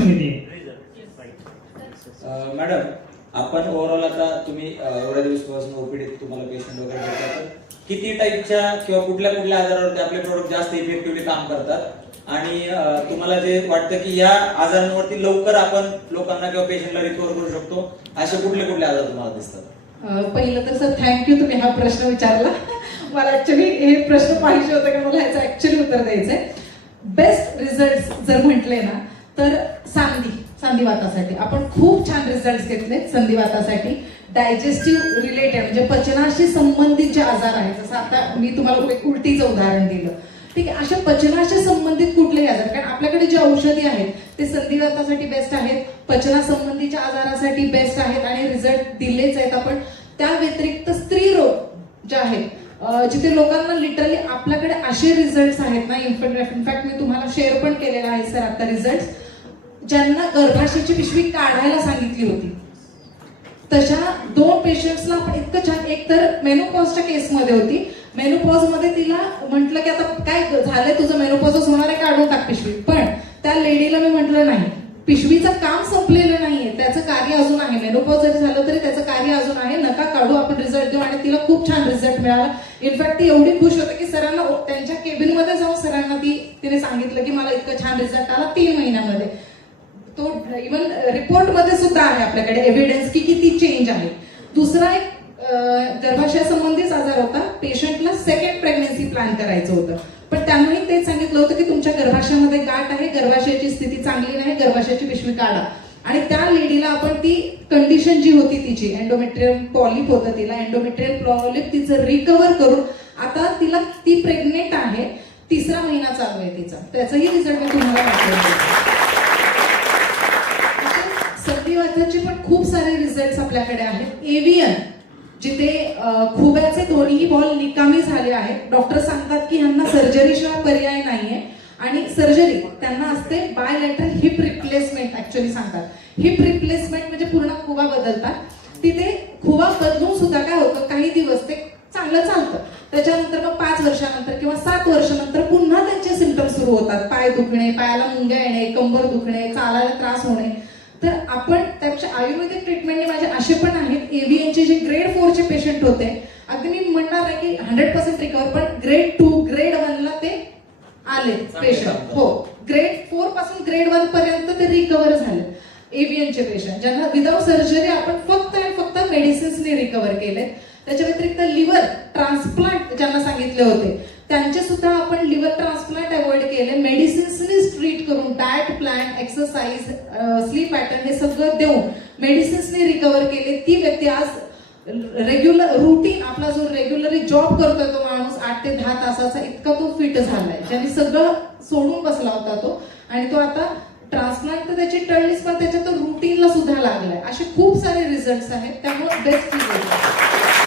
Opportunity. Madam, आपण overall आता तुम्ही एवढ्या दिवसापासून ओपीडीत तुम्हाला पेशंट वगैरे भेटतात, किती टाईपच्या किंवा कुठल्या कुठल्या आजारावरती आपले प्रोडक्ट जास्त इफेक्टिव्हली काम करतात आणि तुम्हाला जे वाटतं की या आजारांवरती लवकर आपण लोकांना किंवा पेशंटला रिकव्हर करू शकतो, असे कुठले कुठले आजार तुम्हाला दिसतात? पहिलं तर सर थँक्यू, तुम्ही हा प्रश्न विचारला. मला ऍक्च्युली हे प्रश्न पाहिजे होतं की मला ह्याचं ऍक्च्युली उत्तर द्यायचंय. बेस्ट रिझल्ट जर म्हटले ना तर संधिवातासाठी आपण खूप छान रिझल्ट घेतले. संधिवातासाठी डायजेस्टिव्ह रिलेटेड म्हणजे पचनाशी संबंधित जे आजार आहेत, जसं आता मी तुम्हाला एक उलटीचं उदाहरण दिलं, ठीक आहे, अशा पचनाशी संबंधित कुठलेही आजार, कारण आपल्याकडे जे औषधी आहेत ते संधिवातासाठी बेस्ट आहेत, पचनासंबंधीच्या आजारासाठी बेस्ट आहेत आणि रिझल्ट दिलेच आहेत आपण. त्या व्यतिरिक्त स्त्री रोग जे आहेत, जिथे लोकांना लिटरली आपल्याकडे असे रिझल्ट आहेत ना, इनफॅक्ट मी तुम्हाला शेअर पण केलेला आहे सर आता रिझल्ट, ज्यांना गर्भाशयाची पिशवी काढायला सांगितली होती तशा 2 पेशंट्सला आपण इतकं छान, एक तर मेनोपॉजच्या केसमध्ये होती, मेनोपॉज मध्ये तिला म्हटलं की आता काय झालंय तुझं, मेनोपॉजच होणार आहे, काढून टाक पिशवी. पण त्या लेडीला मी म्हटलं नाही, पिशवीचं काम संपलेलं नाहीये, त्याचं कार्य अजून आहे, मेनोपॉज जरी झालं तरी त्याचं कार्य अजून आहे, नका काढू, आपण रिझल्ट देऊ. आणि तिला खूप छान रिझल्ट मिळाला. इनफॅक्ट ती एवढी खुश होते की सरांना त्यांच्या केबिन मध्ये जाऊन सरांना तिने सांगितलं की मला इतकं छान रिझल्ट आला 3 महिन्यामध्ये. तो इव्हन रिपोर्ट मध्ये सुद्धा आहे आपल्याकडे एव्हिडन्स की किती चेंज आहे. दुसरा एक गर्भाशय संबंधीच आजार होता, पेशंटला सेकंड प्रेग्नन्सी प्लॅन करायचं होतं, पण त्यांनाही तेच सांगितलं होतं की तुमच्या गर्भाशयामध्ये गाठ आहे, गर्भाशयाची स्थिती चांगली नाही, गर्भाशयाची पिशवी काढा. आणि त्या लेडीला आपण ती कंडिशन जी होती तिची, एंडोमेट्रियल पॉलिप होतं तिला, एंडोमेट्रियल पॉलिप तिचं रिकव्हर करून आता तिला ती प्रेग्नेंट आहे, 3रा महिना चालू आहे तिचा, त्याचाही रिझल्ट मी तुम्हाला दाखवतो. संधिवाताचे पण खूप सारे रिझल्ट आपल्याकडे आहेत. एव्हियन, जिथे खुब्याचे दोन्ही बॉल निकामी झाले आहेत, डॉक्टर सांगतात की ह्यांना सर्जरीशिवाय पर्याय नाहीये आणि सर्जरी त्यांना असते बायलॅटरल हिप रिप्लेसमेंट. ऍक्च्युअली सांगतात हिप रिप्लेसमेंट म्हणजे पूर्ण खुबा बदलतात. तिथे खुबा बदलून सुद्धा काय होतं, काही दिवस ते चांगलं चालतं, त्याच्यानंतर मग 5 वर्षानंतर किंवा 7 वर्षानंतर पुन्हा त्यांचे सिम्पटम्स सुरू होतात, पाय दुखणे, पायाला मुंग्या येणे, कंबर दुखणे, चालायला त्रास होणे. तर आपण त्यापेक्षा आयुर्वेदिक ट्रीटमेंटने माझे असे पण आहेत, एव्हीएनचे जे ग्रेड 4चे पेशंट होते, अगदी मी म्हणणार नाही की 100% रिकव्हर, पण ग्रेड 2 ग्रेड 1ला ते आले पेशंट. हो, ग्रेड 4 पासून ग्रेड 1 पर्यंत ते रिकव्हर झाले एव्हीएनचे पेशंट, ज्यांना विदाउट सर्जरी आपण फक्त मेडिसिन्सने रिकव्हर केले. त्याच्या व्यतिरिक्त लिव्हर ट्रान्सप्लांट ज्यांना सांगितले होते त्यांचे सुद्धा आपण लिव्हर ट्रान्सप्लांट अवॉइड केले, मेडिसिन्सनीच ट्रीट करून, diet plan, exercise, sleep pattern हे सगळं देऊन मेडिसिन्सने रिकव्हर केले. ती व्यक्ती आज रेग्युलर रुटीन, आपला जो रेग्युलरली जॉब करतोय तो माणूस 8 ते 10 तासाचा, इतका तो फिट झालाय, ज्यांनी सगळं सोडून बसला होता तो, आणि तो आता ट्रान्सप्लांट तर त्याची टळलीच, पण त्याच्या तो रुटीनला सुद्धा लागलाय. असे खूप सारे रिझल्ट आहेत, त्यामुळे बेस्ट रिझल्ट.